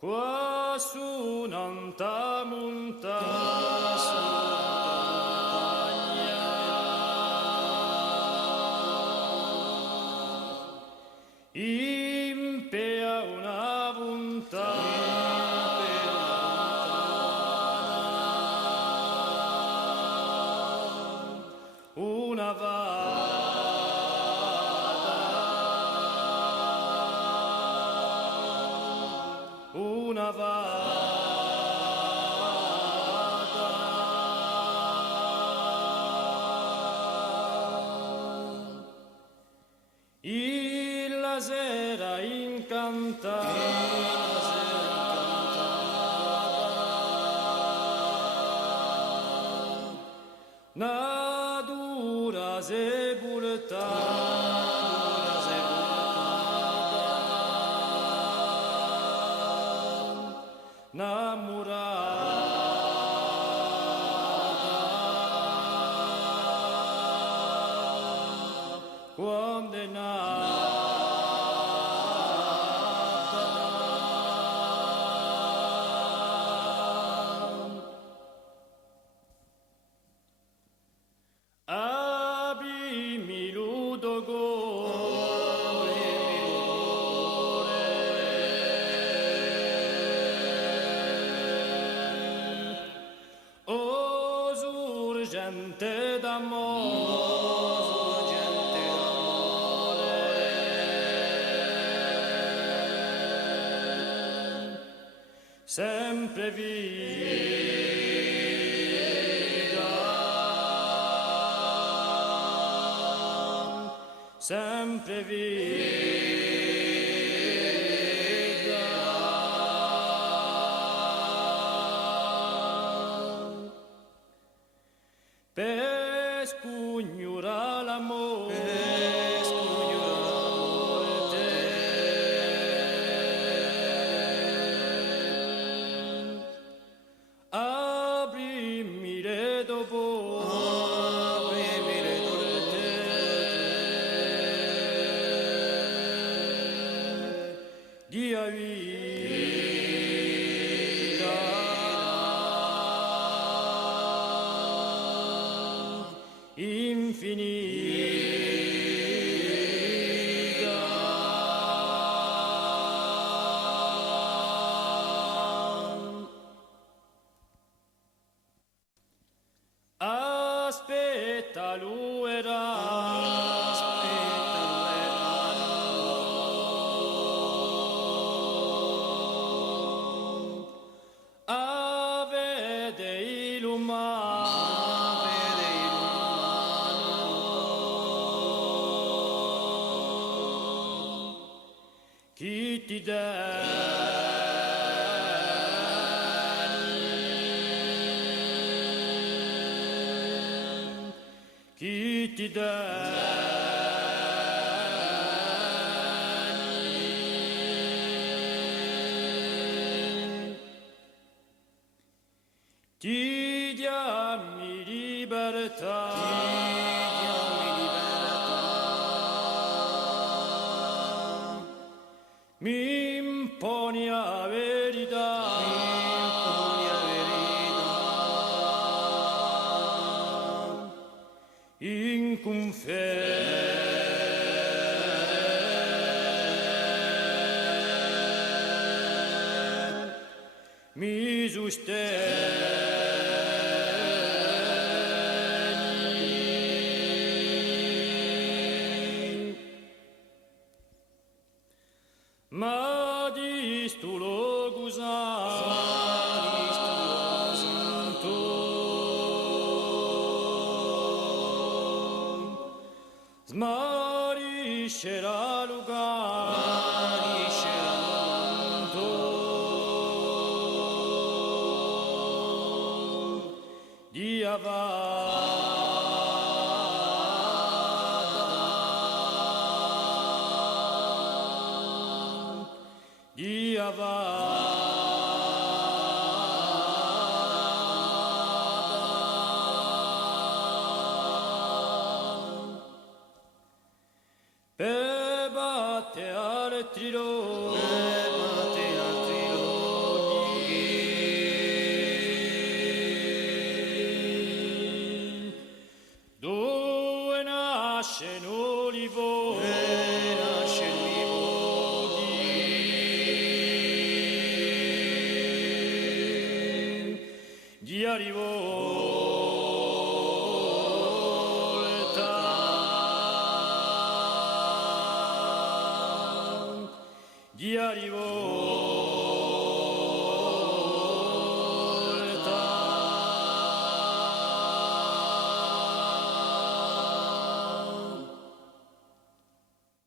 Qua su un'alta montagna impea una fontana, una vada, la sera incantata, una dura sepultata, innamorata, condenata. Abimi ludogore, o surgente d'amore, sempre sempre viva, per spugnura l'amore, aprimi le dopo. Dia vita, infinita, aspetta chi ti dà, chi ti dà, ti diammi libertà, mi imponi la verità, in mi sosteni, ma distu logo santo, smariscerà luganto, dia vada, dia vada, per batte altri loro, voli dia rivolta dia rivolta